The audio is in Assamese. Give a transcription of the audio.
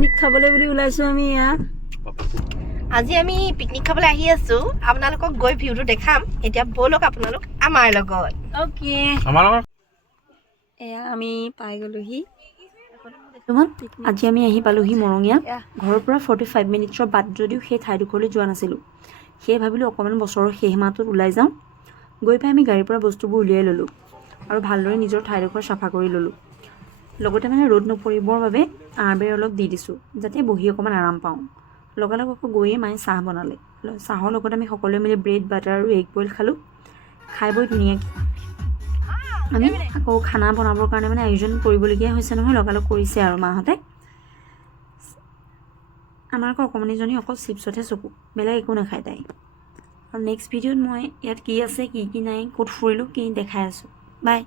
পিকনিক খাবলৈ বুলি ওলাইছো আমি ইয়াত আজি আমি পিকনিক খাবলৈ আহি আছো আপোনালোকক গৈ ভিউটো দেখাম এতিয়া বলক আপোনালোক আমাৰ লগত ওকে এয়া আমি পাই গলোহি আজি আমি আহি পালোহি মৰঙীয়া ঘৰৰ পৰা 45 মিনিটৰ বাট যদিও সেই ঠাইডোখৰলৈ যোৱা নাছিলোঁ সেয়ে ভাবিলোঁ অকণমান বছৰৰ শেষ মাহটোত ওলাই যাওঁ গৈ পাই আমি গাড়ীৰ পৰা বস্তুবোৰ উলিয়াই ল'লোঁ আৰু ভালদৰে নিজৰ ঠাইডোখৰ চাফা কৰি ল'লোঁ লগতে মানে ৰ'দ নপৰিবৰ বাবে আঁৰবেৰ অলপ দি দিছোঁ যাতে বহি অকণমান আৰাম পাওঁ লগালগ আকৌ গৈয়ে মায়ে চাহ বনালে চাহৰ লগত আমি সকলোৱে মিলি ব্ৰেড বাটাৰ আৰু এগ বইল খালোঁ খাই বৈ ধুনীয়াকৈ আমি আকৌ খানা বনাবৰ কাৰণে মানে আয়োজন কৰিবলগীয়া হৈছে নহয় লগালগ কৰিছে আৰু মাহঁতে আমাৰ আকৌ অকণমানিজনী অকল চিপছতহে চকু বেলেগ একো নাখায় তাই আৰু নেক্সট ভিডিঅ'ত মই ইয়াত কি আছে কি নাই ক'ত ফুৰিলোঁ কি দেখাই আছোঁ বাই